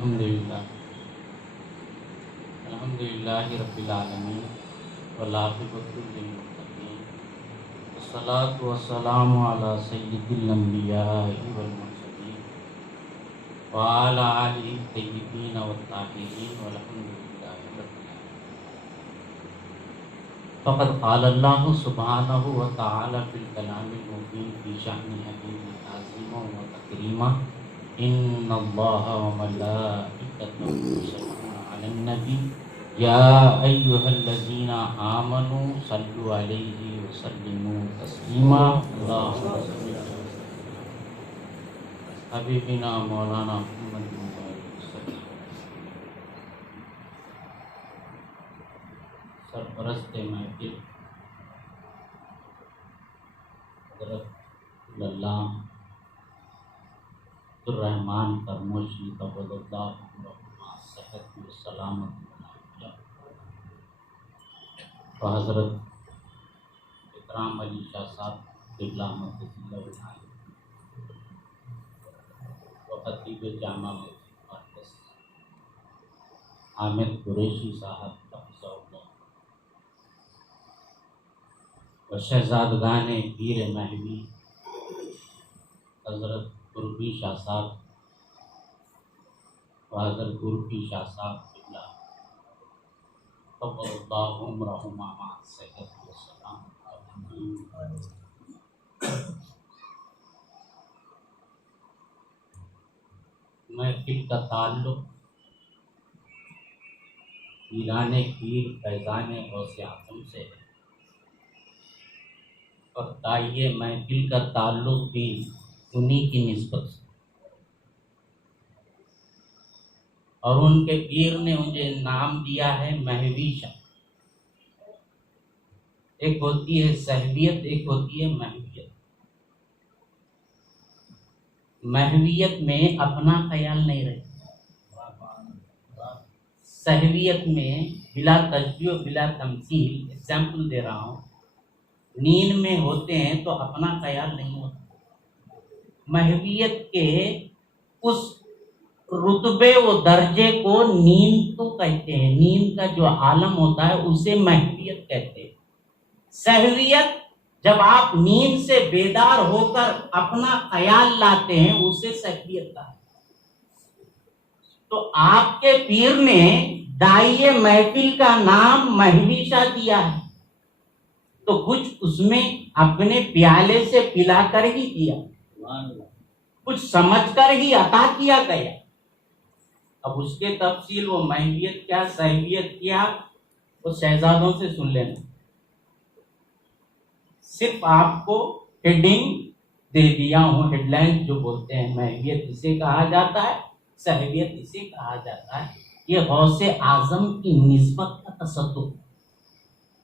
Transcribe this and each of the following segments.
अल्हम्दुलिल्लाहि रब्बिल आलमीन वल आक़िबतु लिल मुत्तक़ीन वस्सलातु वस्सलामु अला सय्यिदिल अंबियाइ वल मुरसलीन व अला आलिहि तय्यिबीन वत ताहिरीन वल्हम्दुलिल्लाहि रब्बिल आलमीन। फ़क़द क़ाल अल्लाहु सुब्हानहु व तआला फ़िल कलामिल मुबीन फ़ी शअनि हबीबिही ताज़ीमा व तकरीमा इन्नल्लाहा व मलाइकतहु युसल्लूना अलन नबी या अय्युहल्लज़ीना आमनू सल्लु अलैहि व सल्लिमू तस्लीमा। अल्लाहुम्मा सल्लि अला हबीबिना मौलाना मुहम्मद सरपरस्त महफिल हज़रत अल्लाह रहमान फरमोशी तबदुल्लाह सेहत व सलामत व हज़रत इकराम अली शाह साहब क़िबला मक़दसिल्लाह उठाए व खतीब जामा मक़दस हामिद कुरैशी साहब हफ़िज़हुल्लाह व शहज़ादगान पीर महवी हज़रत कुर्बी शाह साहब व हज़रत कुर्बी शाह साहब क़िबला तबदुल्लाह उम्रहुमा मा सेहत व सलाम। महफिल का ताल्लुक पीराने पीर फैज़ाने गौसे आज़म से है और दाइए महफिल का ताल्लुक भी उन्हीं की निस्बत से और उनके पीर ने मुझे नाम दिया है महवीशा। एक होती है सहवियत, एक होती है महवियत। महवियत में अपना ख्याल नहीं रहता, सहवियत में बिला तशबीह बिला तमसील। एग्जाम्पल दे रहा हूँ, नींद में होते हैं तो अपना ख्याल नहीं होता। महवियत के उस रुतबे व दर्जे को नींद तो कहते हैं, नींद का जो आलम होता है उसे महवियत कहते हैं। सहवियत जब आप नींद से बेदार होकर अपना ख्याल लाते हैं उसे सहवियत कहा। तो आपके पीर ने दाइए महफिल का नाम महवीशा दिया है तो कुछ उसमें अपने प्याले से पिलाकर ही दिया, कुछ समझकर ही अता किया गया। अब उसके तफसील वो महवियत क्या सहवियत क्या वो शहजादों से सुन लेना। सिर्फ आपको हेडिंग दे दिया हूँ, हेडलाइन जो बोलते हैं। महवियत इसे कहा जाता है, सहवियत इसे कहा जाता है। ये गौसे आजम की निस्बत का तसद्दुक,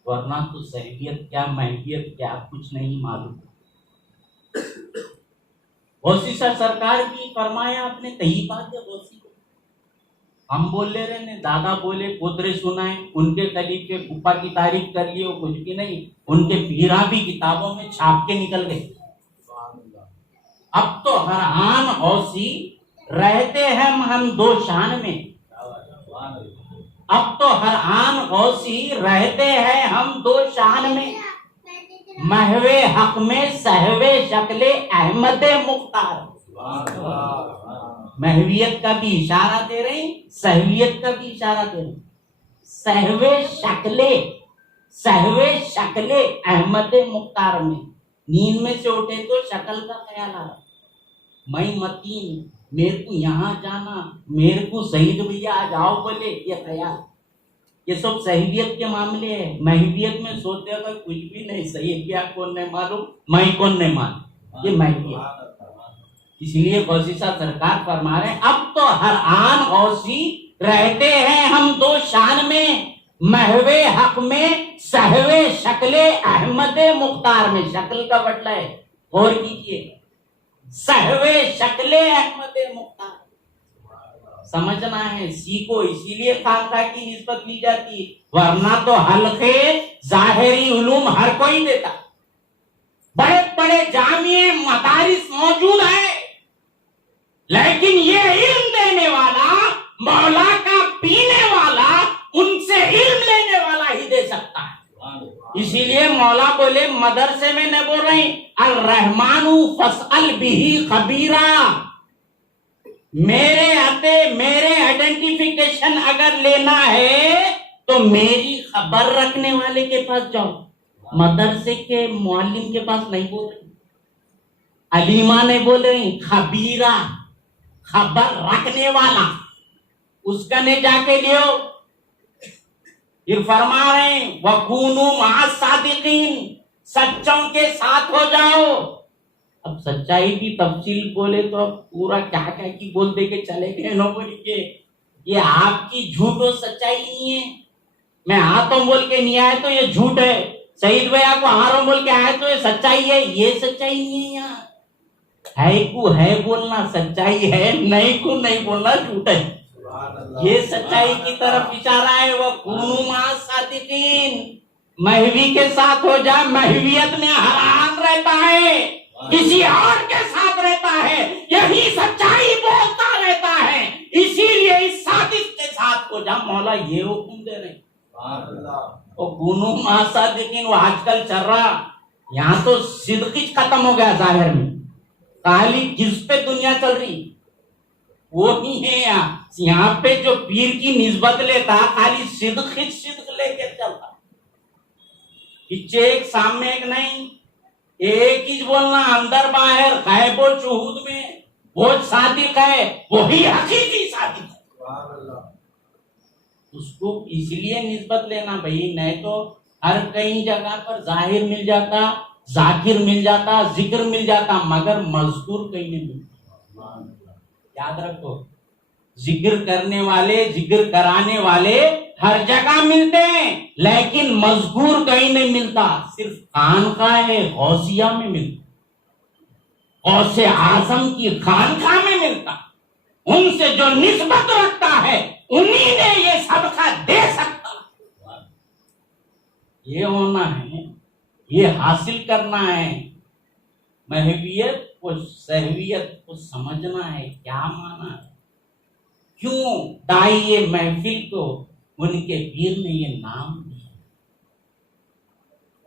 वरना तो सहवियत क्या महवियत क्या कुछ नहीं मालूम। गौसी सरकार की फरमाया आपने तही बात है। गौसी को हम बोल ले रहे हैं, दादा बोले पोतरे सुनाए, उनके खलीफे गुफा की तारीफ कर लिए, कुछ भी नहीं। उनके पीरा भी किताबों में छाप के निकल गए। अब तो हर आन गौसी रहते हैं हम दो शान में। अब तो हर आन गौसी रहते हैं हम दो शान में। महवे हक में सहवे शक्ले अहमदे मुख्तार। महवियत का भी इशारा दे रहे हैं, सहवियत का भी इशारा दे रहे हैं। सहवे शक्ले अहमदे मुख्तार में नींद में से उठे तो शक्ल का ख्याल आ रहा, मैं मतीन, मेरे को यहाँ जाना, मेरे को शहीद भैया आ जाओ बोले, ये ख्याल, ये सब सहवियत के मामले हैं। महवियत में सोचते हैं कुछ भी नहीं, सही क्या कौन नहीं मालूम, मैं कौन नहीं मालूम, ये महवियत। इसलिए गौसी सरकार फरमा रहे हैं, अब तो हर आन गौसी रहते हैं हम दो शान में। महवे हक में सहवे शक्ले अहमदे मुख्तार में। शक्ल का बटला है, गौर कीजिए, सहवे शक्ले अहमदे मुख्तार समझना है, सीखो। इसीलिए खाका की निस्बत ली जाती है, वरना तो हल्के जाहिरी उलूम हर कोई देता। बड़े बड़े जामिए मदारिस मौजूद हैं, लेकिन ये इल्म देने वाला इसलिए मौला बोले मदरसे में न बोल रहे अल रहमानु फसअल बिही खबीरा। मेरे आते मेरे आइडेंटिफिकेशन अगर लेना है तो मेरी खबर रखने वाले के पास जाओ, मदरसे के मुअल्लिम के पास नहीं बोल रही, अलीमा नहीं बोल रही, खबीरा खबर रखने वाला उसका ने जाके लियो। फिर फरमा रहे वकूनु मअस सादिकीन, सच्चों के साथ हो जाओ। अब सच्चाई की तफसील बोले तो अब पूरा क्या क्या की बोल दे के चले गए नौकरी के, ये आपकी झूठ और सच्चाई नहीं है। मैं हाथों बोल के नहीं आया तो ये झूठ है, शहीद भैया को हारों बोल के आया तो ये सच्चाई है, ये सच्चाई नहीं है। यहाँ है को है बोलना सच्चाई है, नहीं को नहीं बोलना झूठ है। ये सच्चाई की तरफ इशारा है। वह कुनू मअस सादिकीन, महवी के साथ हो जाए। महवियत में हरान रहता है, किसी और के साथ रहता है, यही सच्चाई बोलता रहता है, इसीलिए इस सादिक के साथ हो जा। मौला ये हुक्म दे रहे और कुनू मअस सादिकीन वो आजकल चल रहा। यहाँ तो सिद्की खत्म हो गया जाहिर में, खाली जिस पे दुनिया चल रही वो ही है। यहाँ पे जो पीर की निस्बत लेता खाली सिद्क लेके चलता, पीछे एक सामने एक नहीं, एक ही बोलना अंदर बाहर गायब और शुहूद में। वो सादिक है, वही हकीकी सादिक है। उसको इसलिए निस्बत लेना भाई, नहीं तो हर कई जगह पर जाहिर मिल जाता, जाकिर मिल जाता, जिक्र मिल जाता, मगर मजकूर कहीं नहीं मिलता। याद रखो, जिक्र करने वाले जिक्र कराने वाले हर जगह मिलते हैं, लेकिन मजकूर कहीं नहीं मिलता, सिर्फ खानकाह गौसिया में मिलता, गौसे आजम की खानकाह में मिलता। उनसे जो निस्बत रखता है उन्हीं ने ये सबका दे सकता। ये होना है, ये हासिल करना है। महवियत और सहवियत को समझना है, क्या माना है, क्यों दाई महफिल को उनके पीर ने ये नाम दिया,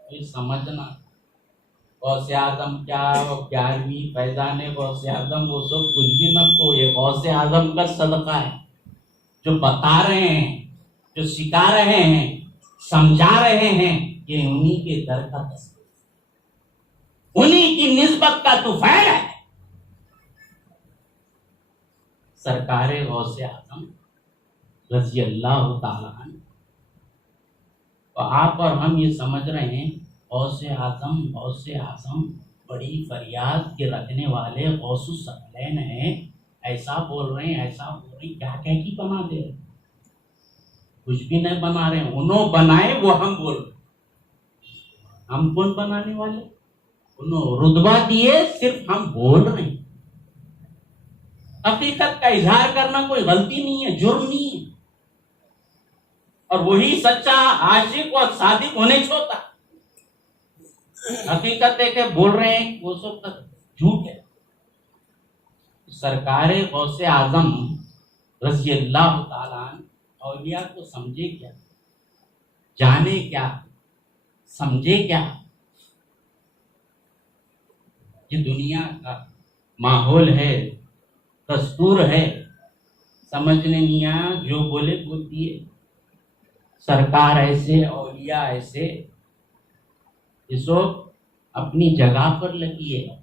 ये समझना। गौसे आजम क्या, 11वीं फैजाने गौसे आजम वो सब कुछ भी न, तो ये गौसे आजम का सदका है जो बता रहे हैं, जो सिखा रहे हैं, समझा रहे हैं, ये उन्हीं के दर का तस्वीर, उन्हीं की निस्बत का तुफैल है। सरकारे गौसे आजम रज़ी अल्लाह ताला अन्हु, तो आप और हम ये समझ रहे हैं गौसे आजम बड़ी फरियाद के रखने वाले गौसुस सकलैन है, ऐसा बोल रहे हैं, ऐसा बोल रहे हैं, क्या क्या की बना दे रहे, कुछ भी नहीं बना रहे हैं। उन्होंने बनाए वो हम बोल रहे, हम कौन बनाने वाले, उन्होंने रुतबा दिए, सिर्फ हम बोल रहे हैं। हकीकत का इजहार करना कोई गलती नहीं है, जुर्म नहीं है, और वही सच्चा आशिक और सादिक होने छोड़ता। हकीकत है कि बोल रहे हैं वो सब झूठ है। सरकारे गौसे आजम रज़ी अल्लाह ताला अन्हु औलिया को समझे क्या, जाने क्या, समझे क्या। ये दुनिया का माहौल है, दस्तूर है, समझने नहीं आया, जो बोले बोल दिए। सरकार ऐसे, औलिया ऐसे, इसो अपनी जगह पर लगी है।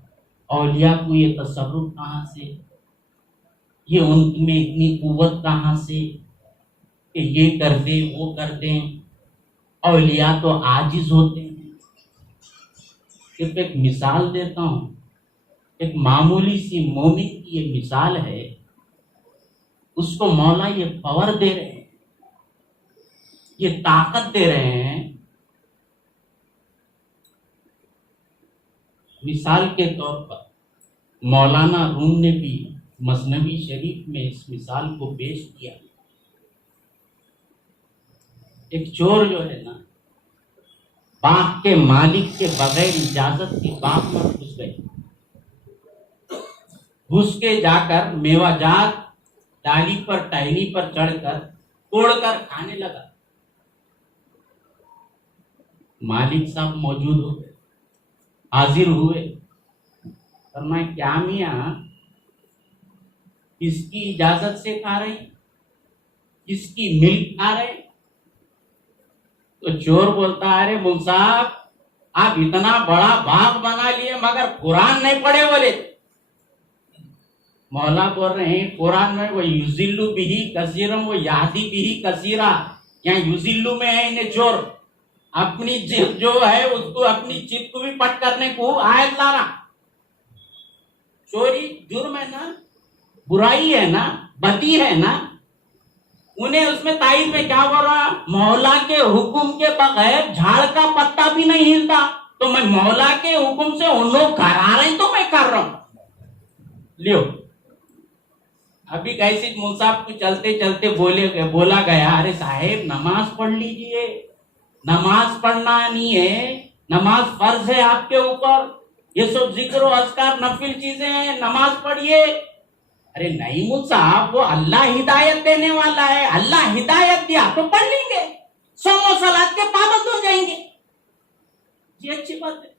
औलिया को ये तसर्रुफ कहाँ से, ये उनमें इतनी कुव्वत कहाँ से कि ये कर दे वो कर दें। औलिया तो आजिज होते हैं। सिर्फ एक मिसाल देता हूँ, एक मामूली सी मोमिन की ये मिसाल है, उसको मौला ये पावर दे रहे हैं, ये ताकत दे रहे हैं। मिसाल के तौर पर मौलाना रूम ने भी मसनवी शरीफ में इस मिसाल को पेश किया। एक चोर जो है ना, बाग के मालिक के बगैर इजाजत के बाग में घुस गए, घुस के जाकर मेवाजात डाली पर टहनी पर चढ़कर तोड़कर खाने लगा। मालिक साहब मौजूद हो, हाजिर हुए। और मैं क्या मियाँ, किसकी इजाजत से खा रहे, किसकी मिल्क खा रहे? तो चोर बोलता है, अरे मुल्क साहब आप इतना बड़ा बाग बना लिए मगर कुरान नहीं पढ़े बोले। मौला बोल रहे हैं कुरान में वो युजिल्लु बिही कसीरम वो यादी बिही कसीरा, यहाँ युजिल्लु में है इन्हें चोर, अपनी जिद जो है उसको अपनी जिद को भी पट करने को आयत लाना। चोरी जुर्म है ना, बुराई है ना, बदी है ना। उन्हें उसमें तारीफ में क्या बोल रहा, मौला के हुक्म के बगैर झाड़ का पत्ता भी नहीं हिलता, तो मैं मौला के हुक्म से उन लोग करा रहे हैं तो मैं कर रहा हूं। लियो अभी कैसे मुसाफ को चलते चलते बोला गया, अरे साहेब नमाज पढ़ लीजिए। नमाज पढ़ना नहीं है, नमाज फर्ज है आपके ऊपर, ये सब जिक्र और अस्कार नफिल चीजें हैं, नमाज पढ़िए। अरे नहीं मुसाफ, वो अल्लाह हिदायत देने वाला है, अल्लाह हिदायत दिया तो पढ़ लेंगे, सोम सलात के पाबंद हो जाएंगे। ये अच्छी बात है।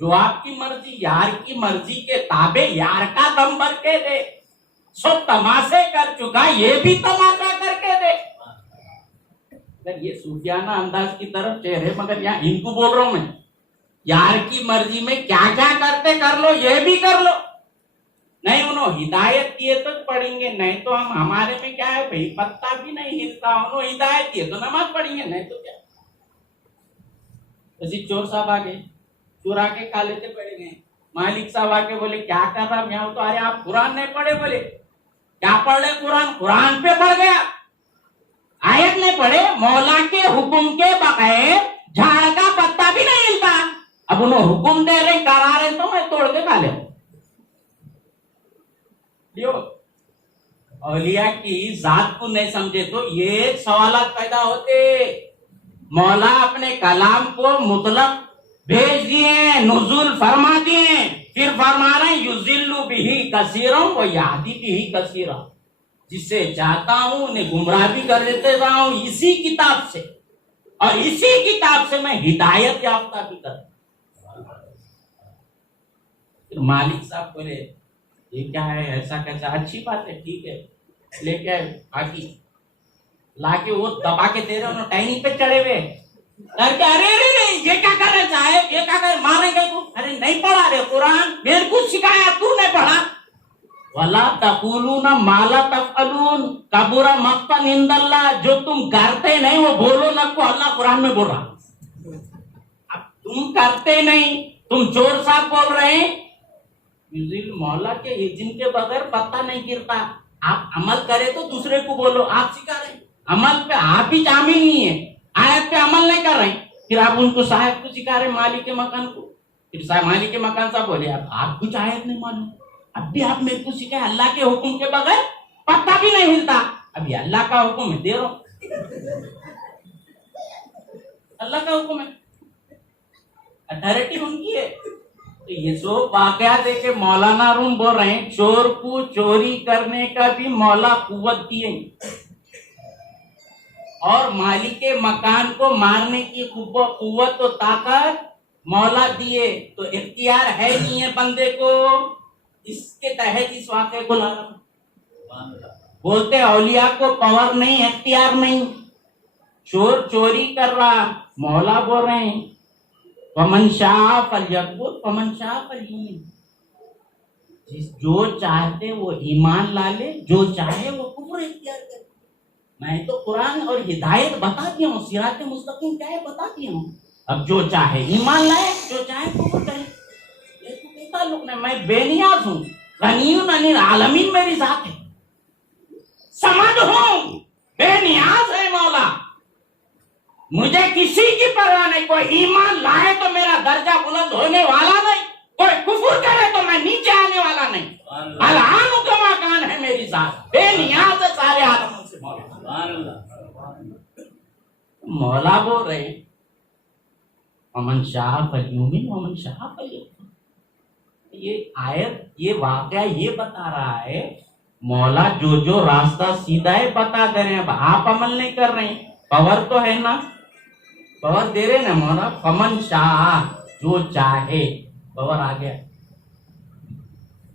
जो आपकी मर्जी, यार की मर्जी के ताबे यार का दम भर के दे, सब तमाशे कर चुका ये भी तमाशा करके दे। अगर ये सूफियाना अंदाज की तरफ चेहरे, मगर यहाँ इनको बोल रहा हूं मैं, यार की मर्जी में क्या क्या करते कर लो, ये भी कर लो। नहीं उन्होंने हिदायत दिए तो पढ़ेंगे, नहीं तो हम हमारे में क्या है भाई, पत्ता भी नहीं हिलता, उन्होंने हिदायत दिए तो नमाज पढ़ेंगे, नहीं तो क्या। जैसे चोर साहब आगे चुरा के खा लेते पड़े गए, मालिक साहब आके बोले क्या कर रहा मैं, तो अरे आप कुरान नहीं पढ़े, बोले क्या पढ़ रहे कुरान, कुरान पे पढ़ गया, आयत नहीं पढ़े, मौला के हुक्म के बगैर झाड़ का पत्ता भी नहीं हिलता। अब उन्होंने हुक्म दे रहे करा रहे तो मैं तोड़ के खा ले। औलिया की जात को नहीं समझे तो ये सवालात पैदा होते। मौला अपने कलाम को मुतलक भेज दिए, नुज़ुल फरमा दिए, फिर फरमा रहे युजिल्लु बिही कसीरम व यादी बिही कसीरा, जिससे चाहता हूं उन्हें गुमराह भी कर देते रहा हूं इसी किताब से, और इसी किताब से मैं हिदायत याफ्ता भी कर। फिर मालिक साहब बोले ये क्या है, ऐसा कैसा, अच्छी बात है ठीक है, लेके बाकी लाके वो दबा के दे रहे, उन्होंने टाइनिंग पे चढ़े हुए करके, अरे अरे अरे ये क्या कर रहे साहब, ये क्या कर मारेंगे तू, अरे नहीं पढ़ा रे कुरान, मेरे को सिखाया तू नहीं पढ़ा। वला तकुलून माला तफअलून कबुरा मक्तन इंदल्लाह, जो तुम करते नहीं वो बोलो ना को, अल्लाह कुरान में बोल रहा। अब तुम करते नहीं, तुम चोर साहब बोल रहे हैं, मौला के इज़्न के बगैर पत्ता नहीं गिरता। आप अमल करे तो दूसरे को बोलो, आप सिखा रहे अमल पे, आप ही शामिल नहीं है, आयत पे अमल नहीं कर रहे, फिर आप उनको साहब को सिखा रहे मालिक के मकान को। फिर साहब मालिक के मकान साहब बोले आप कुछ आयत नहीं मालूम, अब भी आप मेरे को सिखाए अल्लाह के हुक्म के बगैर पत्ता भी नहीं हिलता, अभी अल्लाह का हुक्म है दे रहा, अल्लाह का हुक्म है, अथॉरिटी उनकी है। तो ये जो वाकया देखे मौलाना रूम बोल रहे हैं, चोर को चोरी करने का भी मौला कुव्वत दिए, और मालिक के मकान को मारने की कुव्वत और ताकत मौला दिए, तो इख्तियार है नहीं है बंदे को। इसके तहत इस वाक़े को ला रहा, बोलते औलिया को पावर नहीं, इख्तियार नहीं, चोर चोरी कर रहा, मौला बोल रहे हैं वमन शाह फलयकफुर वमन शाह फलयुमिन, जो चाहते वो ईमान ला ले, जो चाहे वो कुफ्र इख्तियार करे। मैं तो कुरान और हिदायत बता दिया हूँ, सिरात मुस्तकीम क्या है बता दिया हूँ, अब जो चाहे ईमान लाए, जो चाहे कुफ्र करे, ये तो कोई ताल्लुक नहीं। मैं बेनियाज हूँ, गनीयुन अनिल आलमीन मेरी जात है, समझ हूँ, बेनियाज है मौला, मुझे किसी की परवाह नहीं, कोई ईमान लाए तो मेरा दर्जा बुलंद होने वाला नहीं, कोई कुफर करे तो मैं नीचे आने वाला नहीं। अल्लाह का मकान है मेरी जात, बेनियाज है सारे आलम से मौला बोल रहे हैं अमन शाह फलयूमिन अमन शाह फलयूमिन। ये आयत, ये वाकया ये बता रहा है मौला जो जो रास्ता सीधा है बता दे रहे हैं, अब आप अमल नहीं कर रहे हैं, पावर तो है ना, पावर दे रहे ना मौला, फमन शाह, जो चाहे। पावर आ गया।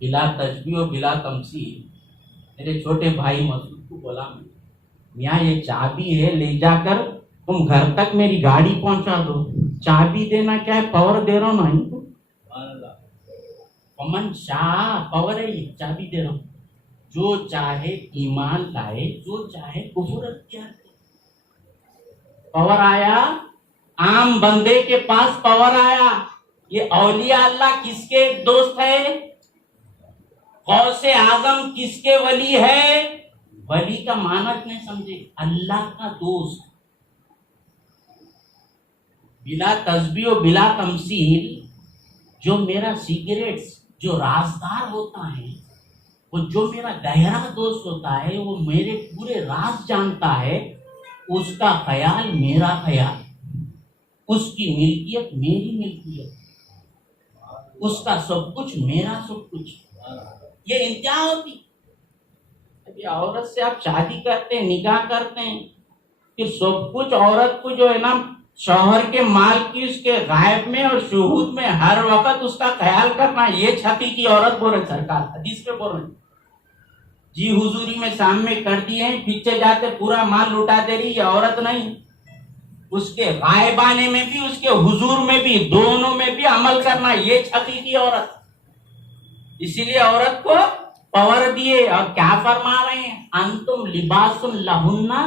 बिला तस्बीह और बिला तमसील। मेरे छोटे भाई मसूद को बोला मैं, यहाँ ये चाबी है, ले जाकर तुम घर तक मेरी गाड़ी पहुंचा दो। चाबी देना क्या है, पावर दे रहा हूँ ना इनको। फमन शाह, पावर है ये, चाबी दे रहा हूँ। जो चाहे ईमान लाए, जो चाहे कुफर अख्तियार करे। पावर आया, आम बंदे के पास पावर आया। ये औलिया अल्लाह किसके दोस्त है? गौसे आजम किसके वली है? वली का मानक नहीं समझे, अल्लाह का दोस्त। बिला तस्बीह और बिला तमसील, जो मेरा सिगरेट्स जो राजदार होता है, वो जो मेरा गहरा दोस्त होता है, वो मेरे पूरे राज जानता है, उसका ख्याल मेरा ख्याल, उसकी मिल्कियत मेरी मिल्कियत, उसका सब कुछ मेरा सब कुछ। ये इंतहा होती। अभी औरत से आप शादी करते हैं, निकाह करते हैं, फिर सब कुछ औरत को जो है ना, शौहर के माल की उसके गायब में और शुहूद में हर वक्त उसका ख्याल करना, ये छती की औरत बोल रहे सरकार, हदीस पे बोल रहे जी, हुजूरी में सामने कर दिए, पीछे जाते पूरा माल लुटा दे रही, ये औरत नहीं। उसके गायबाने में भी, उसके हुजूर में भी, दोनों में भी अमल करना, ये छती की औरत। इसीलिए औरत को पावर दिए। और क्या फरमा रहे हैं, अंतुम लिबासुन लहुन्ना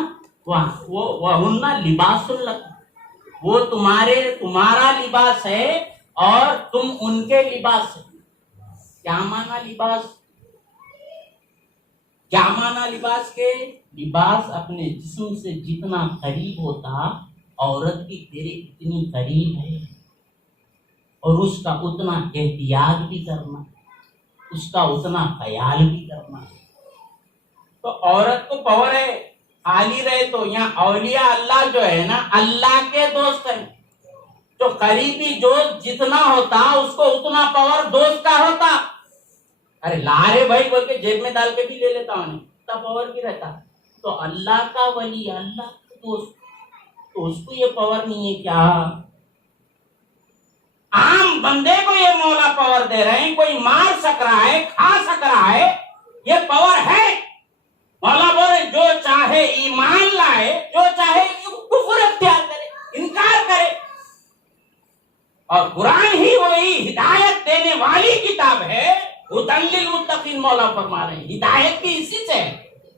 वहुन्ना लिबासुन लकुम। वो तुम्हारा लिबास है और तुम उनके लिबास है। क्या माना लिबास? क्या माना लिबास के? लिबास अपने जिस्म से जितना करीब होता, औरत भी तेरे इतनी करीब है, और उसका उतना एहतियात भी करना, उसका उतना ख्याल भी करना। तो औरत को पावर है। खाली रहे तो यहाँ औलिया अल्लाह जो है ना, अल्लाह के दोस्त है। जो करीबी दोस्त जितना होता, उसको उतना पावर दोस्त का होता। अरे लारे भाई बोल के जेब में डाल के भी ले लेता हूँ, इतना पावर भी रहता। तो अल्लाह का वली, अल्लाह का दोस्त, तो उसको ये पावर नहीं है क्या? आम बंदे को ये मौला पावर दे रहे हैं, कोई मार सक रहा है, खा सक रहा है, ये पावर है। मौला बोल रहे जो चाहे ईमान लाए, जो चाहे कुफ्र अख्तियार करे, इनकार करे। और कुरान ही वही हिदायत देने वाली किताब है। हुदन लिल मुत्तकीन मौला फरमा रहे हैं, हिदायत की इसी से।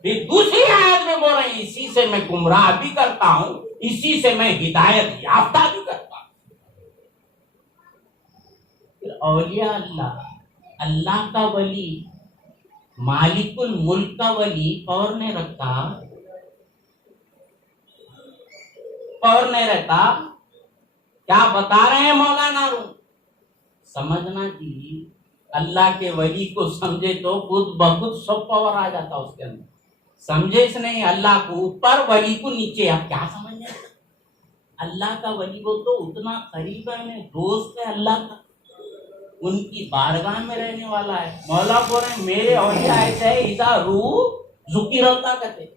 फिर दूसरी आयत में बोल रहे हैं, इसी से मैं गुमराह भी करता हूं, इसी से मैं हिदायत याफ्ता भी करता हूं। फिर औलिया अल्लाह, अल्लाह का वली, मालिकुल मुल्क का वली पावर नहीं रखता, पावर नहीं रहता। क्या बता रहे हैं मौलाना रूम? समझना जी, अल्लाह के वली को समझे तो खुद बखुद सब पावर आ जाता उसके अंदर। समझे से नहीं, अल्लाह को ऊपर वली को नीचे। आप क्या समझे? अल्लाह का वली वो तो उतना करीब है, दोस्त है अल्लाह का, उनकी बारगाह में रहने वाला है। मौला बोल रहे मेरे औलिया ऐसे है, इधर रूह जुकीर अल्लाह कहते,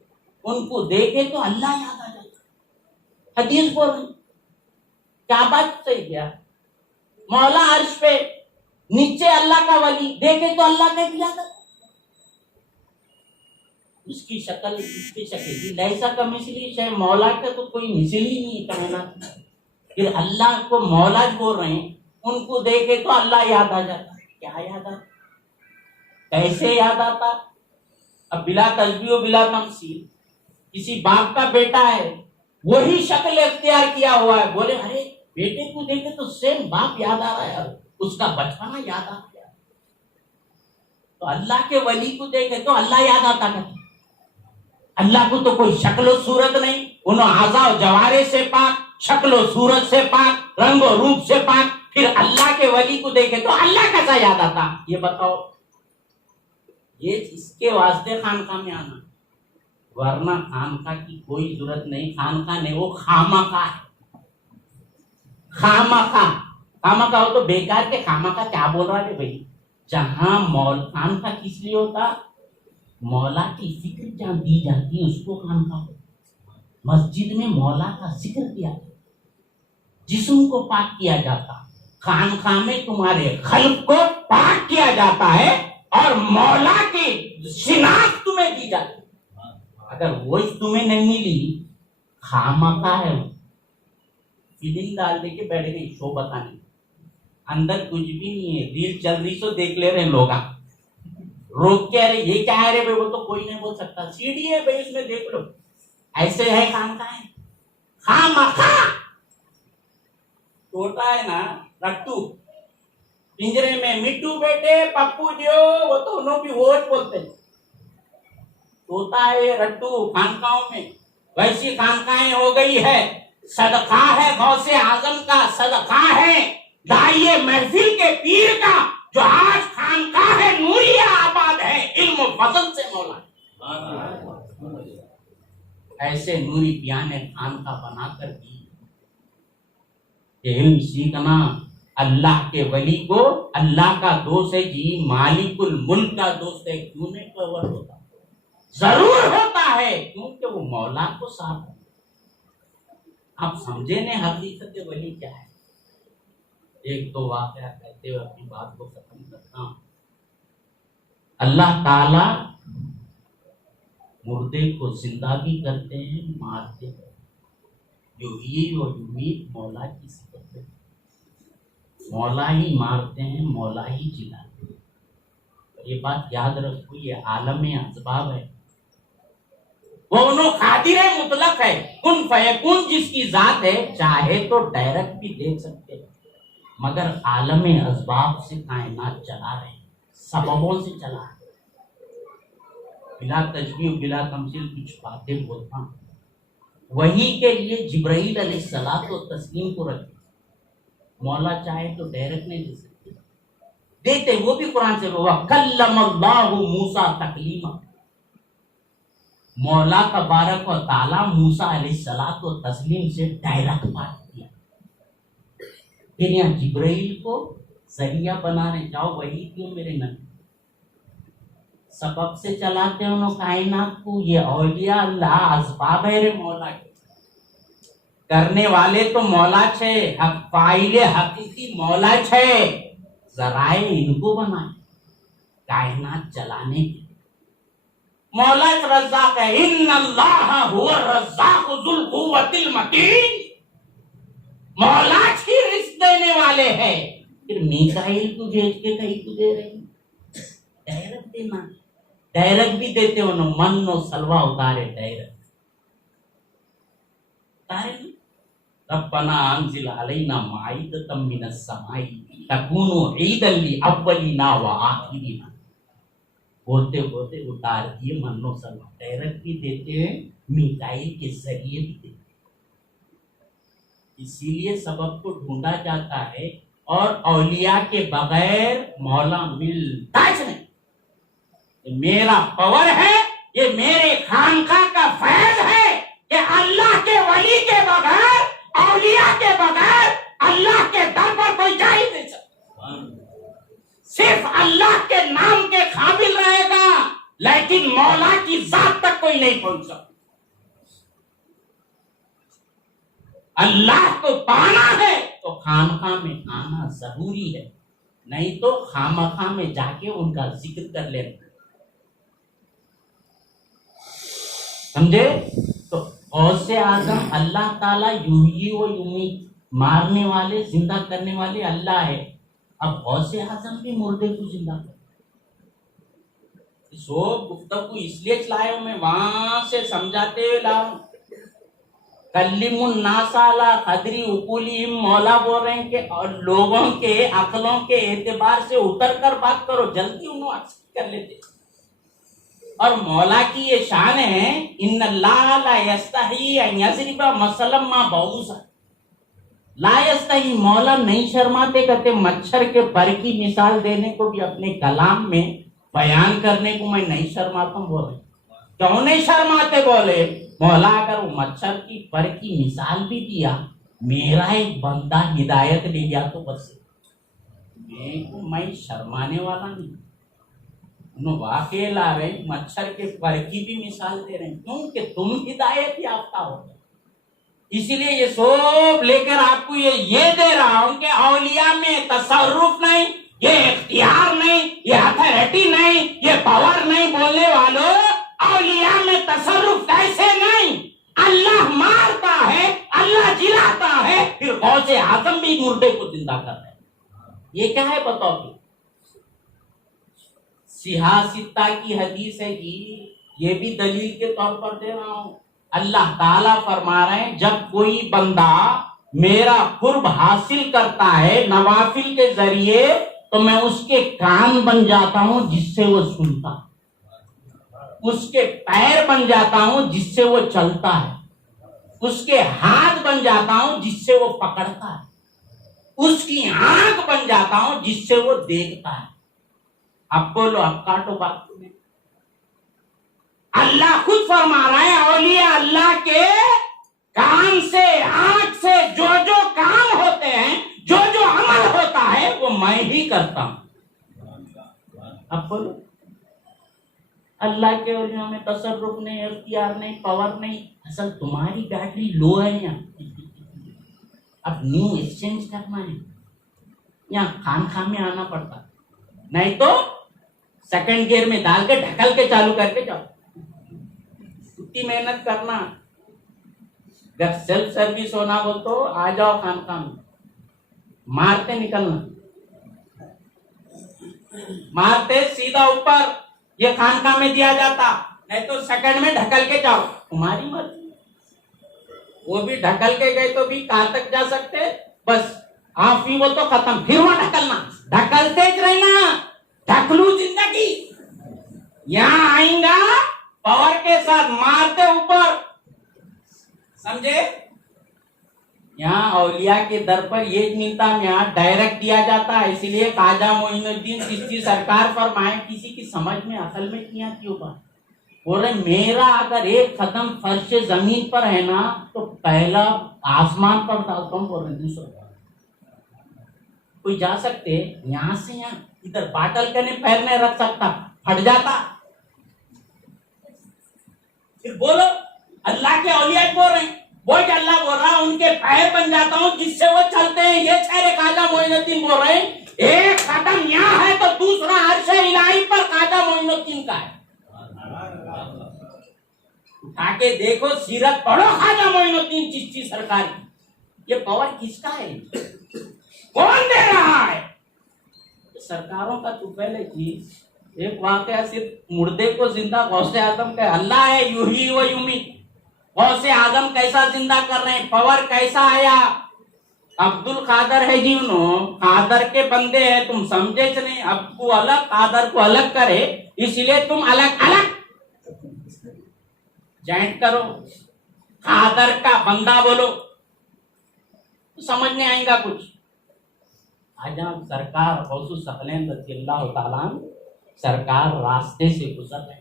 उनको देखे तो अल्लाह याद आ जाता। हदीस बोल रहे, क्या बात सही क्या? मौला अर्श पे, नीचे अल्लाह का वली, देखे तो अल्लाह का भी याद आता। उसकी शक्ल, उसकी शक्ल ऐसा का मिसली है, मौला का तो कोई मिसली नहीं है कायनात। फिर अल्लाह को मौला बोल रहे हैं, उनको देखे तो अल्लाह याद आ जाता। क्या याद आता? कैसे याद आता? अब बिला तस्बीह बिला तमसील, किसी बाप का बेटा है, वही शक्ल इख्तियार किया हुआ है, बोले अरे बेटे को देखे तो सेम बाप याद आ रहा है, उसका बचपना याद आ गया। तो अल्लाह के वली को देखे तो अल्लाह याद आता है। अल्लाह को तो कोई शक्ल सूरत नहीं, उन आज़ा जवारे से पाक, शक्ल सूरत से पाक, रंगो रूप से पाक। फिर अल्लाह के वली को देखे तो अल्लाह कैसा याद आता? ये बताओ। ये इसके वास्ते खानका में आना, वरना खानका की कोई जरूरत नहीं। खानका नहीं, वो खामका है। खामका, खामका हो तो बेकार के खामका क्या बोल रहा है भाई? जहां मौल खानका किस लिए होता? मौला की जिक्र जहां दी जाती है उसको खानका। मस्जिद में मौला का जिक्र किया, जिस्म को पाक किया जाता, खानखा में तुम्हारे खल्क को पाक किया जाता है और मौला की शिनाख्त तुम्हें दी जाती। अगर वो तुम्हें नहीं मिली, खामखा है, फिल्म डाल दे के बैठ गई शो बताने, अंदर कुछ भी नहीं है, रील चल रही तो देख ले रहे लोग, रोक के अरे ये क्या है रे भाई, वो तो कोई नहीं बोल सकता, सीडी है भाई उसमें देख लो, ऐसे है काम का है, खामखा। तोता है ना रट्टू, पिंजरे में मिट्टू बेटे पप्पू जो, वो तो उन्हों भी वो बोलते हैं, तोता है रट्टू खानकाओं में। वैसी खानकाएं हो गई है, सदका है गौसे आजम का, सदका है दाइये महफिल के पीर का, जो आज खानका है नूरिया आबाद है, इल्म फजल से मौला। ऐसे नूरी पिया ने खानका बनाकर दी। इल्म सीखना, अल्लाह के वली को अल्लाह का दोस्त है जी, मालिकुल मुल्क का दोस्त है, क्यों नहीं कवर होता? जरूर होता है, क्योंकि वो मौला को साफ है। आप समझे ने हकीकत वली क्या है? एक दो वाकया कहते हुए अपनी बात को खत्म करता हूं। अल्लाह ताला मुर्दे को जिंदा भी करते हैं, मारते हैं। युही और युमीत मौला की सिफत है, मौला ही मारते हैं, मौला ही जिलाते हैं। ये बात याद रखो, ये आलम असबाब है, वो उन्हों खातिर मुतलक है, कुन फयकुन जिसकी जात है, चाहे तो डायरेक्ट भी देख सकते हैं, मगर आलम असबाब से कायनात चला रहे, सबबों से चला रहे। बिला तशबीह बिला तमसील कुछ बातें बोलता हूं, वही के लिए जिब्राइल अलैहिस्सलाम तो तस्लीम को रखे, मौला चाहे तो डायरेक्ट नहीं दे सकते, देते वो भी कुरान से, कल्लमल्लाहु मूसा तकलीमा, मौला तबारक व ताला मूसा अलैहिस्सलाम को तस्लीम से डायरेक्ट बात किया। फिर यहाँ जिब्राइल को जरिया बनाने जाओ, वही क्यों मेरे नबी सबब से चलाते हो कायनात को, ये औलिया अल्लाह असबाब है रे मौला के, करने वाले तो मौला छे, फाइले हकीकी मौला छे, जराए इनको बनाए कायनात चलाने के। मौला एक रज़्ज़ाक़ है, इन्नल्लाह हुवा रज़्ज़ाक़ ज़ुल क़ुव्वतिल मतीन, मौला ही रिज़्क़ देने वाले हैं। फिर मीकाईल को भेज के कहीं को दे रहे, डायरेक्ट देना, डायरेक्ट भी देते हो ना, मन और सलवा उतारे, डायरेक्ट उतारे। रब्बना अंज़िल अलैना माइदतम मिनस समाई तकूनु ईदन ली अव्वलिना व आखिरिना, बोलते बोलते उतार दिए मन्नो सलवा, डायरेक्ट भी देते हैं, मीकाईल के जरिए भी देते हैं। इसीलिए सबब को ढूंढा जाता है, और औलिया के बगैर मौला मिलता नहीं। ये मेरा पावर है, ये मेरे खानका का फैज है कि अल्लाह के वली के बगैर, औलिया के बगैर अल्लाह के दर पर कोई जा ही नहीं सकता। सिर्फ अल्लाह के नाम के काबिल रहेगा, लेकिन मौला की जात तक कोई नहीं पहुंच सकता। अल्लाह को पाना है तो खानका में आना जरूरी है, नहीं तो खामखा में जाके उनका जिक्र कर लेना, समझे? तो गौसे आजम अल्लाह ताला युही व युमीत, मारने वाले जिंदा करने वाले अल्लाह है। अब गौसे आजम भी मुर्दे को जिंदा कर, सो गुफ्तगू इसलिए चलाए मैं वहां से समझाते हुए लाऊं। कल्लिमुन नासाला खदरी उकुली, मौला बोल रहे हैं कि और लोगों के अकलों के एतबार से उतर कर बात करो, जल्दी उन्हें एक्सेप्ट कर लेते। और मौला की ये शान है, इन्नल्लाह ला यस्तही अन यज़रिबा मसलन मा बऊसा, ला यस्तही, मौला नहीं शर्माते, कहते मच्छर के पर की मिसाल देने को भी अपने कलाम में बयान करने को मैं नहीं शर्माता हूं। बोले क्यों नहीं शर्माते? बोले मौला अगर वो मच्छर की पर की मिसाल भी दिया, मेरा एक बंदा हिदायत ले गया तो बस, मैं शर्माने वाला नहीं। वाकई ला रहे मच्छर के पर की भी मिसाल दे रहे हैं, क्योंकि तुम हिदायत याफ्ता हो। इसीलिए ये सब लेकर आपको ये दे रहा हूं कि औलिया में तसर्रुफ नहीं, ये इख्तियार नहीं, ये अथॉरिटी नहीं, ये पावर नहीं बोलने वालों, औलिया में तसर्रुफ कैसे नहीं? अल्लाह मारता है, अल्लाह जिलाता है, फिर गौसे आजम भी मुर्दे को जिंदा कर रहे हैं। ये क्या है बताओ? कि सिहासिता की हदीस है जी, ये भी दलील के तौर पर दे रहा हूं। अल्लाह ताला फरमा रहे हैं, जब कोई बंदा मेरा कुर्ब हासिल करता है नवाफिल के जरिए, तो मैं उसके कान बन जाता हूं जिससे वो सुनता है, उसके पैर बन जाता हूं जिससे वो चलता है, उसके हाथ बन जाता हूं जिससे वो पकड़ता है, उसकी आंख बन जाता हूं जिससे वो देखता है। अब बोलो, अब काटो बात में। अल्लाह खुद फरमा रहा है, औलिया अल्लाह के कान से, आंख से जो जो काम होते हैं, जो जो अमल होता है, वो मैं ही करता हूं। अब बोलो, अल्लाह के औलिया में तसर्रुफ नहीं, इख्तियार नहीं, पावर नहीं। असल तुम्हारी बैटरी लो है यहाँ, अब न्यू एक्सचेंज करना है, यहाँ खान खान में आना पड़ता, नहीं तो सेकंड गियर में डाल के ढकल के चालू करके जाओ। इतनी मेहनत करना, जब सेल्फ सर्विस होना हो तो आ जाओ खान खान, मारते निकलना, मारते सीधा ऊपर ये खानका में दिया जाता, नहीं तो सेकंड में ढकल के जाओ, तुम्हारी मर्जी। वो भी ढकल के गए तो भी कहां तक जा सकते? बस आप ही वो तो खत्म, फिर वहां ढकलना, ढकलते रहना, ढकलू जिंदगी। यहां आएगा पावर के साथ मारते ऊपर, समझे? यहाँ औलिया के दर पर ये मिलता, यहाँ डायरेक्ट दिया जाता है। इसीलिए ख्वाजा मोइनुद्दीन चिश्ती सरकार फरमाए, किसी की समझ में अकल में किया क्यों बात बोल रहे, मेरा अगर एक कदम फर्श जमीन पर है ना, तो पहला आसमान पर डालता हूँ। बोल रहे दूसरा कोई जा सकते यहां से यहाँ, इधर बाटल करने पैर नहीं रख सकता, फट जाता। फिर बोलो, अल्लाह के औलिया बोल रहे हैं, वो अल्लाह बोल रहा उनके पैर बन जाता हूं जिससे वो चलते हैं। ये शेर ख्वाजा मोइनुद्दीन बोल रहे हैं, एक कदम यहाँ है तो दूसरा अर्श इलाही पर ख्वाजा मोइनुद्दीन का है। उठा के देखो, सीरत पढ़ो ख्वाजा मोइनुद्दीन चिश्ती सरकार की। ये पावर किसका है? कौन दे रहा है? सरकारों का तो पहले चीज, एक वाकया सिर्फ मुर्दे को जिंदा गौसे आजम का, अल्लाह है यूही व युमीत। गौसे आजम कैसा जिंदा कर रहे हैं, पावर कैसा आया? अब्दुल कादर है जी, कादर के बंदे हैं, तुम समझे नहीं? अब को अलग, कादर को अलग करे, इसलिए तुम अलग अलग जॉइंट करो। कादर का बंदा बोलो तो समझ नहीं आएगा कुछ। आज सरकार गौसुल सकलैन रज़ियल्लाहु ताला सरकार रास्ते से गुजर रहे,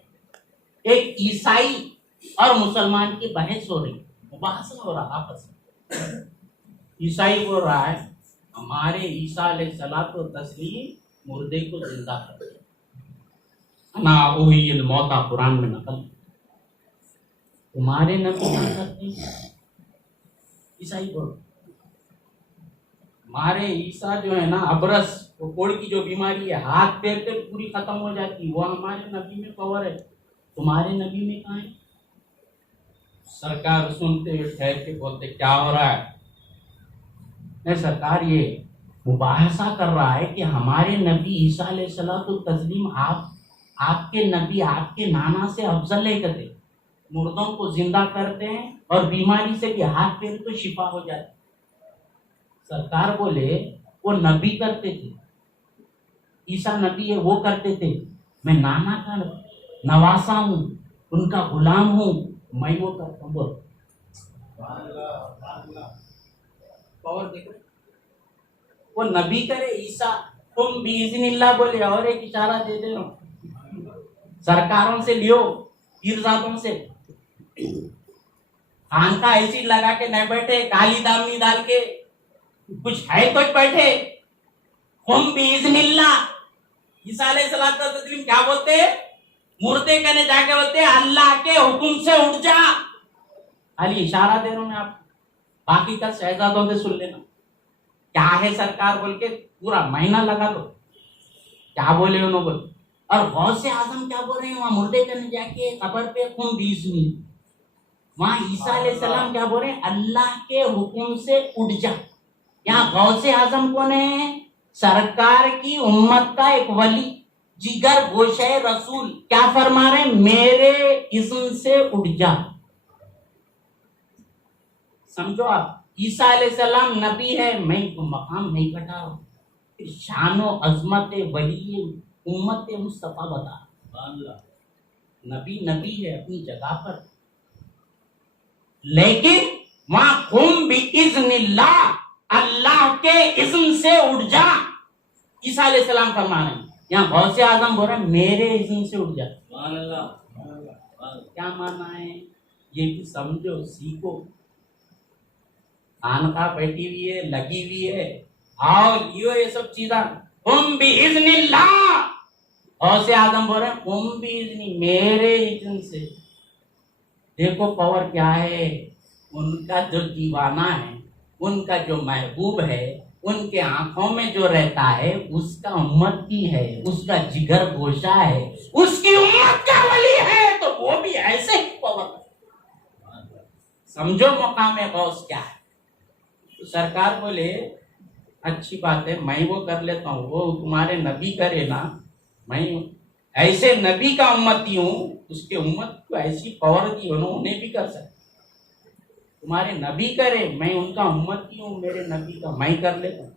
एक ईसाई और मुसलमान की बहस हो रही, मुबाहसा हो रहा आपस में। ईसाई बोल रहा है, हमारे ईसा अलैहिस्सलातु तस्लीम मुर्दे को जिंदा कर दिया, ना उहिल मौता कुरान में नकल, तुम्हारे नबी नहीं करते। ईसाई बोल, हमारे ईसा जो है ना, अबरस वो कोड़ की जो बीमारी है, हाथ पैर पे पूरी खत्म हो जाती, वो हमारे नबी में पावर है, तुम्हारे नबी में कहाँ है? सरकार सुनते हुए ठहर के बोलते, क्या हो रहा है? नहीं सरकार, ये मुबाहसा कर रहा है कि हमारे नबी ईसा अलैहिस्सलातु तस्लीम आपके नबी आपके नाना से अफजल है, कहते मुर्दों को जिंदा करते हैं और बीमारी से भी हाथ पैर तो शिफा हो जाती। सरकार बोले, वो नबी करते थे, ईसा नबी है, वो करते थे, मैं नाना का नवासा हूं, उनका गुलाम हूं, मैं वो करता हूं। पावर देखो, वो नबी करे ईसा, तुम भी इज़्निल्लाह बोले और एक इशारा दे दे, सरकारों से लियो, पीरजादों से, खानका ऐसी लगा के नहीं बैठे, काली दामनी डाल के, कुछ है तो बैठे। हम भी इज़्निल्लाह, ईसा अलैहिस्सलातु तस्लीम क्या बोलते हैं? मुर्दे कहने जाके बोलते हैं, अल्लाह के हुक्म से उठ जा। खाली इशारा दे रहा हूं मैं आपको, बाकी का शहजादों से सुन लेना क्या है सरकार बोल के पूरा महीना लगा दो क्या बोले उन्होंने बोले। और गौस से आजम क्या बोल रहे हैं वहां मुर्दे करने जाके कब्र पे खून बीजनी, वहां ईसा अलैहिस्सलाम क्या बोल रहे हैं अल्लाह के हुक्म से उठ जा। यहाँ गौसे आजम कौन है? सरकार की उम्मत का एक वली जिगर गोशे रसूल क्या फरमा रहे हैं मेरे इज़्न से उठ जा। समझो आप, ईसा अलैहिस्सलाम नबी है, मैं तो मकाम नहीं घटा रहा, शानो अजमत वली उम्मत मुस्तफा बता। नबी नबी है अपनी जगह पर, लेकिन वहां खुम भी इज़्निल्लाह अल्लाह के इज़्न से उठ जा। ईसा अलैहिस्सलाम फरमा रहे हैं, यहाँ गौसे आजम बोल रहे हैं मेरे इज़्न से उठ जा। क्या मानना है ये भी समझो, सीखो। खानका बैठी हुई है, लगी हुई है, आओ लियो ये सब चीज़ा। खुम भी इज़्निल्लाह, गौसे आजम बोल रहे हैं खुम भी इज़्नी मेरे इज़्न से। देखो पावर क्या है, उनका जो दीवाना है, उनका जो महबूब है, उनके आंखों में जो रहता है उसका उम्मत की है, उसका जिगर गोशा है, उसकी उम्मत का वली है, तो वो भी ऐसे ही पावर। समझो मकाम गौस क्या है। तो सरकार बोले अच्छी बात है, मैं वो कर लेता हूँ, वो तुम्हारे नबी करे ना, मैं ऐसे नबी का उम्मती हूँ, उसके उम्मत को ऐसी पावर दी उन्होंने भी कर सकते। तुम्हारे नबी करे, मैं उनका उम्मती हूँ, मेरे नबी का मैं कर लेता हूँ।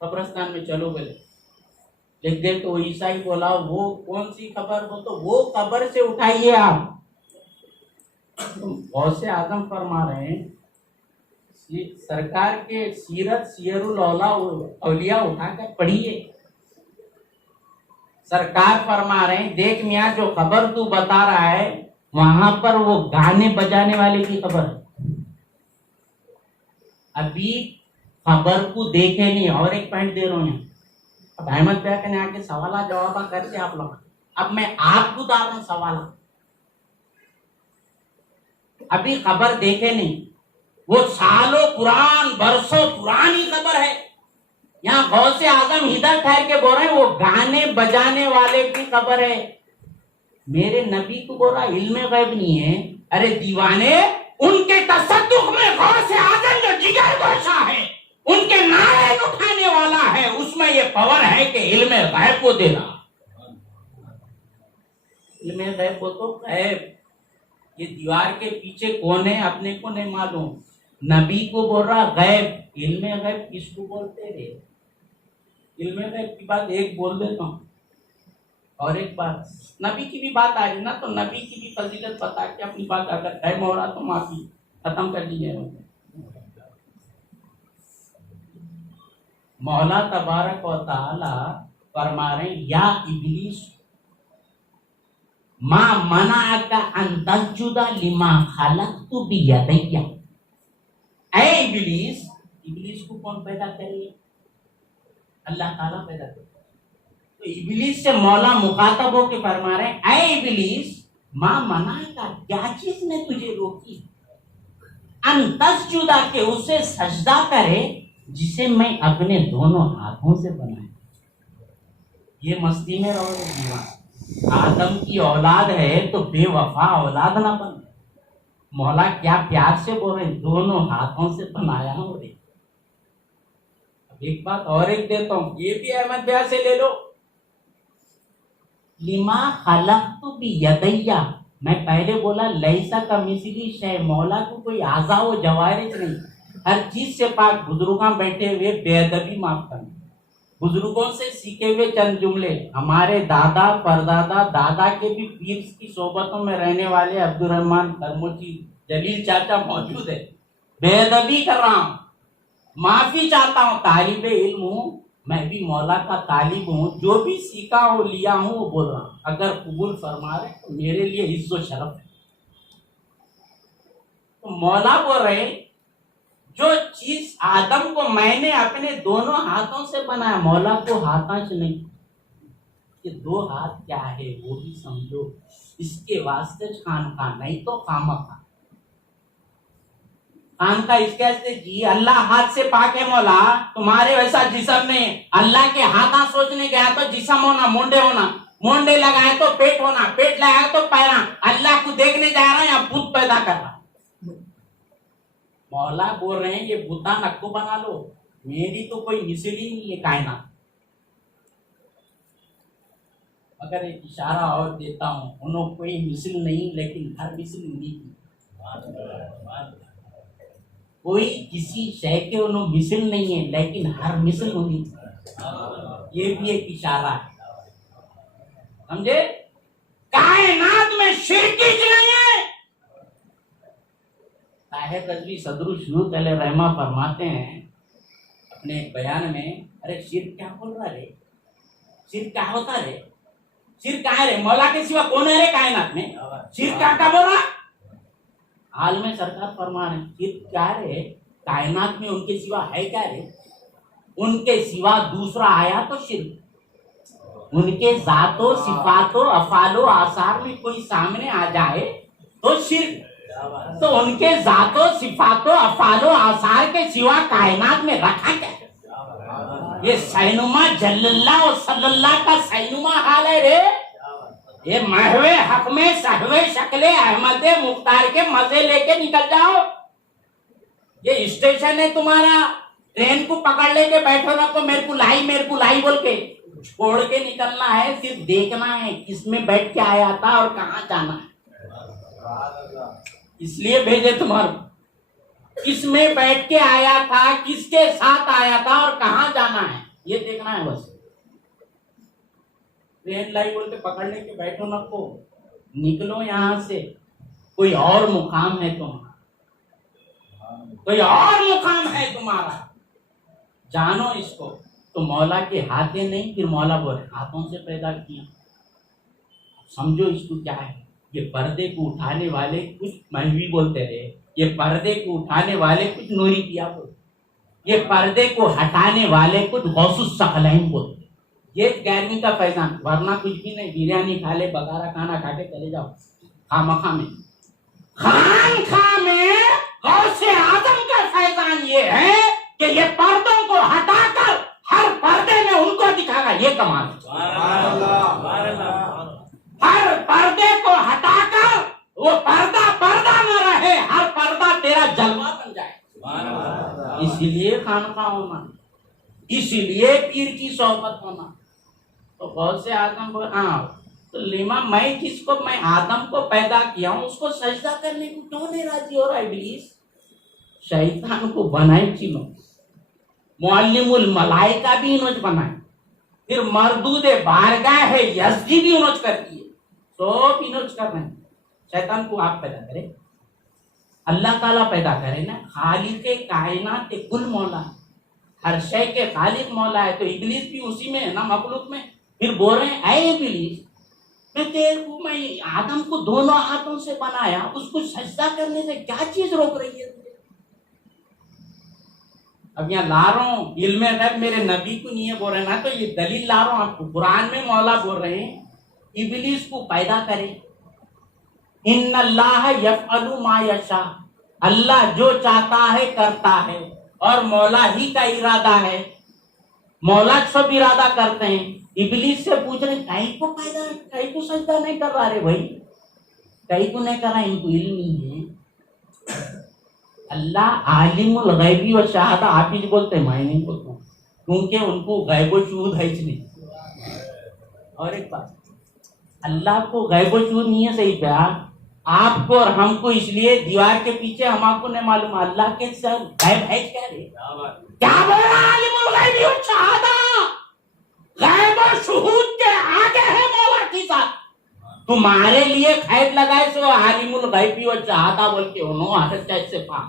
कब्रिस्तान में चलो बोले, लिख दे तो ईसाई बोला वो कौन सी खबर, वो कब्र से उठाइए आप। बहुत से आजम फरमा रहे हैं सरकार के सीरत सीरुल औलिया उठाकर पढ़िए। सरकार फरमा रहे हैं देख मियाँ जो खबर तू बता रहा है वहां पर वो गाने बजाने वाले की खबर है। अभी खबर को देखे नहीं, और एक पॉइंट दे रहा हूँ। अब अहमद भैया के आके सवाल जवाब करते आप लोग, अब मैं आपको बता रहा हूँ सवाल। अभी खबर देखे नहीं, वो सालों पुरान बरसों पुरानी खबर है। यहाँ गौसे आजम इधर ठहर के बोल रहे हैं वो गाने बजाने वाले की खबर है। मेरे नबी को बोल रहा इल्मे गैब नहीं है। अरे दीवाने, उनके तसद्दुक में गौसे आजम जो जिगर गोशा है, उनके नारे उठाने वाला है, उसमें ये पावर है कि इल्मे गैब को देना। इल्मे गैब को तो गैब, ये दीवार के पीछे कौन है अपने को नहीं मालूम। नबी को बोल रहा गैब, इल्मे गैब किसको बोलते रे? इल्मे गैब की बात एक बोल देता हूँ, और एक बात नबी की भी बात आ रही ना, तो नबी की भी फजीलत बता के अपनी बात अगर टाइम हो रहा तो माफी खत्म कर दी जाए। मौला तबारक व तआला फरमा रहे या इब्लीस मा मना का अंतजुदा लिमा खलक़तु बियदैया। ऐ इब्लीस, इब्लीस को कौन पैदा करे? अल्लाह ताला पैदा करे। तो इब्लीस से मौला मुखातब होके फरमा रहे हैं ऐ इब्लीस मां मना का, क्या चीज ने तुझे रोकी अंतजुदा के उसे सजदा करे जिसे मैं अपने दोनों हाथों से बनाया। ये मस्ती में रहोगे दीवान। आदम की औलाद है तो बेवफा औलाद ना बन। मौला क्या प्यार से बोल रहे दोनों हाथों से बनाया हो रे। अब एक बात और एक देता हूं, ये भी अहमद भैया से ले लो। लिमा खलक़तु बियदैया, मैं पहले बोला लैसा का मिसली शय, मौला को कोई आज़ा व जवारिह नहीं, हर चीज से पाक। बुजुर्गा बैठे हुए बेअदबी माफ करना, बुजुर्गों से सीखे हुए चंद जुमले। हमारे दादा परदादा दादा के भी पीर की सोबतों में रहने वाले अब्दुल रहमान खरमोची जलील चाचा मौजूद है। बेअदबी कर रहा हूं, माफी चाहता हूं, तालिब इल्म हूं, मैं भी मौला का तालिब हूं, जो भी सीखा हो लिया हूं वो बोल रहा हूं। अगर कबूल फरमा रहे तो मेरे लिए इज्जत शरफ है। तो मौला बोल रहे जो चीज आदम को मैंने अपने दोनों हाथों से बनाया, मौला को हाथों से नहीं। ये दो हाथ क्या है वो भी समझो, इसके वास्ते खान खा नहीं तो खामखा। खान का इसके से जी अल्लाह हाथ से पाक है मौला, तुम्हारे वैसा जिसम नहीं है। अल्लाह के हाथा सोचने गया तो जिसम होना, मुंडे होना, मुंडे लगाए तो पेट होना, पेट लगाए तो पैरा। अल्लाह को देखने जा रहा है या भूत पैदा कर रहा। मौला बोल रहे हैं ये भूता नक्को बना लो, मेरी तो कोई मिसल ही नहीं है कायनात। अगर एक इशारा और देता हूं, उन्होंने कोई मिसल नहीं लेकिन हर मिसल उन्हीं की। कोई किसी शय के उन्होंने मिसल नहीं है लेकिन हर मिसल उन्हीं की। ये भी एक इशारा है, समझे? कायनात में शिर्क ही नहीं है। साहेब रज़वी सदरुल शुरू पहले रहमा फरमाते हैं अपने बयान में, अरे शिर्क क्या बोल रहा रे, शिर्क क्या होता रे, शिर्क क्या है रे, मौला के सिवा कौन है रे कायनात में, शिर्क क्या बोल रहा। हाल में सरकार फरमा रहे शिर्क क्या रे, कायनात में उनके सिवा है क्या रे, उनके सिवा दूसरा आया तो शिर्क। उनके जातो सिफातो अफालो आसार में कोई सामने आ जाए तो शिर्क। तो उनके जातो सिफातो अफालो आसार के सिवा कायनात में रखा क्या? ये सैनुमा जल्लल्लाह और सल्लल्लाह का सैनुमा हाल है रे। ये महवे हक में सहवे शक्ले अहमद मुख्तार के मजे लेके निकल जाओ। ये स्टेशन है तुम्हारा, ट्रेन को पकड़ लेके बैठो ना, को मेरे को लाई बोल के छोड़ के निकलना है। सिर्फ देखना है किसमें बैठ के आया था और कहाँ जाना है, इसलिए भेजे तुम्हारे। किसमें बैठ के आया था, किसके साथ आया था और कहाँ जाना है, ये देखना है बस। ट्रेन लाई बोल के पकड़ लेके बैठो ना, को निकलो यहाँ से। कोई और मुकाम है तुम्हारा, कोई और मुकाम है तुम्हारा, जानो इसको। तो मौला के हाथे नहीं, फिर मौला बोले हाथों से पैदा किया। समझो इसको क्या है। ये पर्दे को उठाने वाले कुछ महवी बोलते रहे, ये पर्दे को उठाने वाले कुछ नूरी पिया बोलते, ये पर्दे को हटाने वाले कुछ गौसुस सकलैन बोलते। ये 11वीं का फैजान, वरना कुछ भी नहीं। बिरयानी खा ले, बगारा खाना खा के चले जाओ खामखा में। खान खा में गौसे आदम का फैजान ये है कि ये पर्दों को हटाकर हर पर्दे में उनको दिखागा। ये कमाल हर पर्दे को हटाकर वो पर्दा न रहे, हर पर्दा तेरा जलवा बन जाए। इसीलिए खानका होना, इसीलिए पीर की सोहबत होना। तो बहुत से आदम को तो लिमा मैं आदम को पैदा किया हूं, उसको सजदा करने को क्यों नहीं राजी हो रहा है इब्लीस? शैतान को बनाए चिनो, मुअल्लिमुल मलाइका भी इन्होंने बनाए, फिर मरदूद बारगाह है यज़दी भी इन्होंने कर दिए, सब इन्होंने कर रहे हैं। शैतान को आप पैदा करे, अल्लाह ताला पैदा करे ना। खालिक़े कायनात के कुल मौला है, हर शय के खालिक मौला है। तो इब्लीस भी उसी में है ना, मखलूक में। फिर बोल रहे हैं ऐ इब्लीस, मैं आदम को दोनों हाथों से बनाया, उसको सजदा करने से क्या चीज रोक रही है? अब यहाँ ला रहा हूँ इल्म गैब मेरे नबी को नहीं है बोल रहे ना, तो ये दलील ला रहा हूँ आपको। कुरान में मौला बोल रहे हैं इब्लीस को पैदा करे। इन्नल्लाह यफ़अलु मा यशा, अल्लाह जो चाहता है करता है, और मौला ही का इरादा है। मौला सब इरादा करते हैं। इब्लीस से पूछ रहे कहीं को पैदा, कहीं को सजदा नहीं कर रहा रे भाई, कहीं को नहीं कर रहा, इनको इल्म नहीं है। अल्लाह आलिमुल गैबी व शहादा, आप ही बोलते हैं, मैं नहीं बोलता, क्योंकि उनको गैबो शूद है इसलिए। और एक बात, अल्लाह को गैबो शूद नहीं है, सही पे आपको और हमको इसलिए दीवार के पीछे हमको नहीं मालूम, अल्लाह के सर गैब है क्या रे? क्या बोल रहा आलिमुल गैबी व शहादा, गैब और शूहूद के आगे है मौला की साथ। तुम्हारे लिए खैर लगाए सो आलिमुल गैबी व शहादा बोल के उन्होंने हर कैसे पा,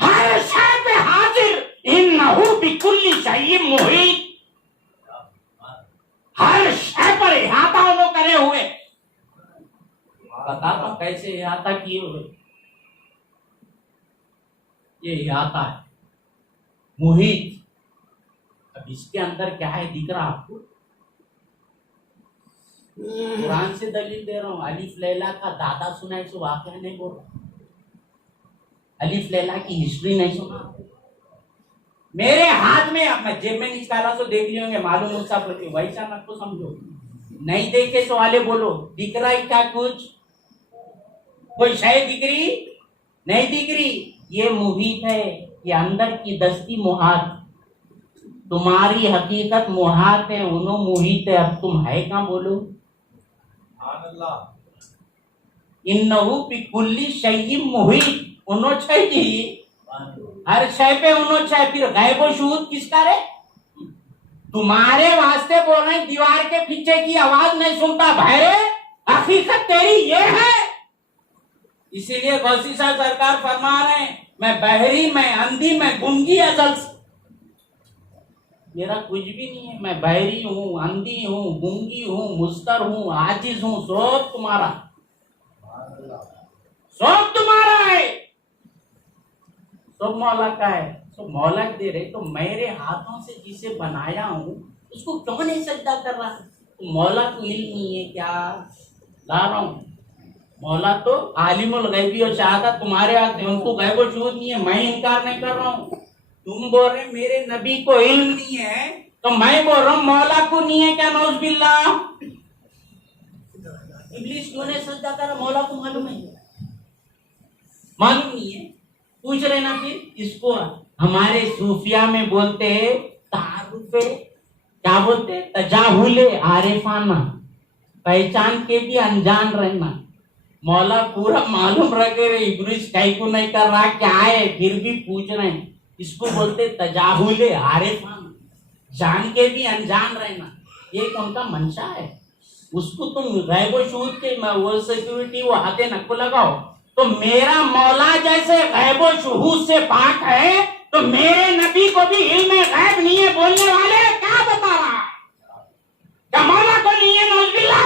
हर शय पे हाजिर, इन्नहु बिकुल्ली शैइन मुहीत, हर शय पर इहाता उन्होंने करे हुए। बताता हूं कैसे इहाता किए हुए। ये इहाता है मुहीत। अब इसके अंदर क्या है दिख रहा आपको? कुरान से दलील दे रहा हूं। अलिफ लैला का दादा सुना है, सो वाकया नहीं बोल रहा। अलिफ लैला की हिस्ट्री नहीं सुना? मेरे हाथ में, अब मैं जेब में निकाला तो देख लिए होंगे, मालूम मुझसा प्रति वैसा मत तो समझो। नहीं देखे तो वाले बोलो, दिख रहा है क्या कुछ? कोई शय दिख रही? नहीं दिख रही। ये मुहित है, ये अंदर की दस्ती मुहात। तुम्हारी हकीकत मुहात है, उन्हों मुहित है। अब तुम है कहाँ बोलो? इन्नहु बिकुल्ली शैइन मुहित। उन्हों छय जी, हर शय पे उन्हों छय। फिर गैब शूद किसका रे? तुम्हारे वास्ते बोल रहे हैं, दीवार के पीछे की आवाज नहीं सुनता भाई, हकीकत तेरी ये है। इसीलिए गौसी साहब सरकार फरमा रहे हैं, मैं बहरी, मैं अंधी, मैं गूंगी अजल से। मेरा कुछ भी नहीं है, मैं बहरी हूँ, अंधी हूँ, गूंगी हूँ, मुस्तर हूँ, आजिज हूँ। सब तुम्हारा, सब तुम्हारा है, सब मौला का है। तो मौला दे रहे, तो मेरे हाथों से जिसे बनाया हूँ उसको क्यों नहीं सजदा कर रहा? तो मौला को इल्म नहीं है क्या? ला रहा हूँ, मौला तो आलिमुल गैबी और शहादत तुम्हारे हाथ में, उनको गैब और शूद नहीं है। मैं इनकार नहीं कर रहा हूँ। तुम बोल रहे मेरे नबी को इल्म नहीं है, तो मैं बोल रहा हूँ मौला को नहीं है क्या? नौज बिल्लाह। इब्लीस क्यों नहीं सजदा कर रहा? मौला को मालूम है? मालूम नहीं है? पूछ रहे ना। फिर इसको हमारे सूफिया में बोलते हैं तारुफे, क्या बोलते? तजाहुले आरिफाना, पहचान के भी अनजान रहना। मौला पूरा मालूम रखे रहे, इब्लीस कहीं को नहीं कर रहा क्या है, फिर भी पूछ रहे हैं। इसको बोलते तजाहुले आरिफाना, जान के भी अनजान रहना। ये कौन का मंशा है? उसको तुम गैब व शूद के वो सिक्योरिटी वो हाथे नक्को लगाओ। तो मेरा मौला जैसे गैब व शूद से पाक है, तो मेरे नबी को भी इल्म गैब नहीं है बोलने वाले क्या बता रहा है? क्या मौला को नहीं है? नौजुबिल्लाह।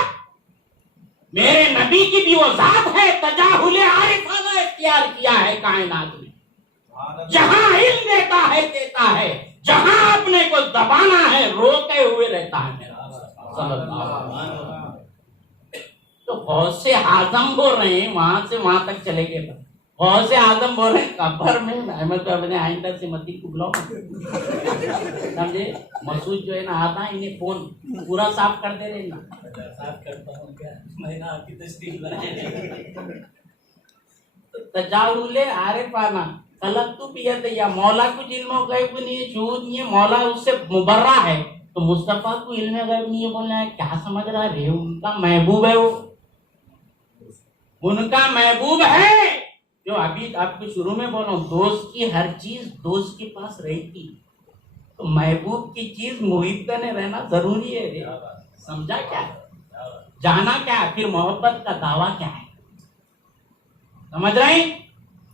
मेरे नबी की भी वो जात है, तजाहुले आरिफाना इख्तियार किया है कायनात में। जहां इल्म देता है, जहां अपने को दबाना है रोके हुए रहता है मेरा तो गौसे आजम बोल रहे हैं, वहां से वहां तक चले गए। गौसे आजम बोल रहे हैं कब्र में अहमद तो अपने आइंदा से मती को बुलाओ समझे। मसूद जो है ना आता है, इन्हें फोन पूरा साफ कर दे रहे ना। साफ करता हूँ क्या मैं आपकी तस्वीर बनाए। तजाहुले आरिफाना कलक तू पियत या मौला को इल्म गैब नहीं है, शूद नहीं है, मौला उससे मुबर्रा है। तो मुस्तफा को इल्म गैब नहीं है बोलना है, क्या समझ रहा है? उनका महबूब है, वो उनका महबूब है। जो अभी आपको शुरू में बोला, दोस्त की हर चीज दोस्त के पास रहेगी, तो महबूब की चीज मुहित करने रहना जरूरी है रे। समझा क्या? जाना क्या? फिर मोहब्बत का दावा क्या है? समझ रहे?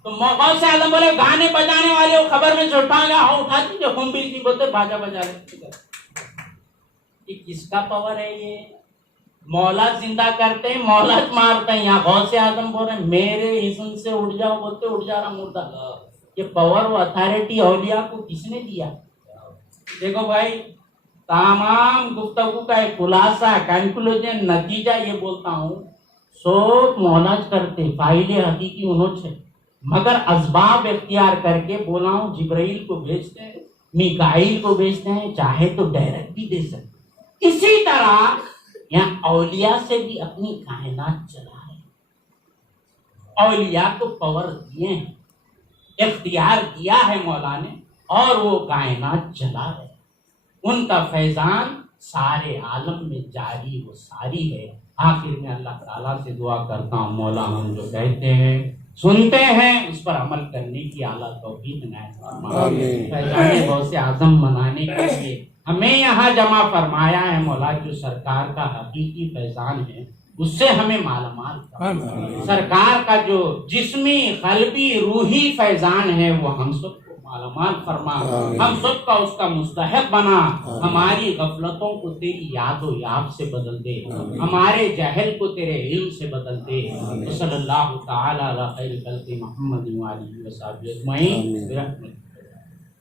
तो मौका से आदम बोले गाने बजाने वाले वो खबर में छुटाएगा, हाँ उठा दीजिए, हम भी बोलते बाजा बजा रहे। ये किसका पावर है? ये मौला जिंदा करते हैं, मौला मारते हैं। यहाँ गौस से आदम बोल रहे मेरे इस्म से उठ जाओ, बोलते उठ जा रहा मुर्दा। ये पावर वो अथॉरिटी औलिया को किसने दिया? देखो भाई, तमाम गुफ्तगू का एक खुलासा, कंक्लूजन, नतीजा ये बोलता हूँ, सब मौलाज करते, फाइले हकीकी उन्होंने, मगर असबाब इख्तियार करके बोला हूँ, जिब्राइल को भेजते हैं, मिकाइल को भेजते हैं, चाहे तो डायरेक्ट भी दे सकते। इसी तरह यहाँ औलिया से भी अपनी कायनात चला है। औलिया को पावर दिए हैं, इख्तियार दिया है मौला ने, और वो कायनात चला है। उनका फैजान सारे आलम में जारी वो सारी है। आखिर में अल्लाह ताला से दुआ करता हूँ, मौला हम जो कहते हैं सुनते हैं उस पर अमल करने की आला तौफीक इनायत फरमाए। फैजान गौसे आजम मनाने के लिए हमें यहाँ जमा फरमाया है मौला। जो सरकार का हकीकी फैजान है उससे हमें मालामाल कर। सरकार का जो जिस्मी कल्बी रूही फैजान है वो हम सबको मालामाल फरमा, हम सबका उसका मुस्तहक बना। हमारी गफलतों को तेरी यादो याद से बदल दे, हमारे जहल को तेरे इल्म से बदल दे। सल्लल्लाहु तआला अला खैर खल्क़ि मुहम्मद व आलिहि व सहबिहि अजमईन।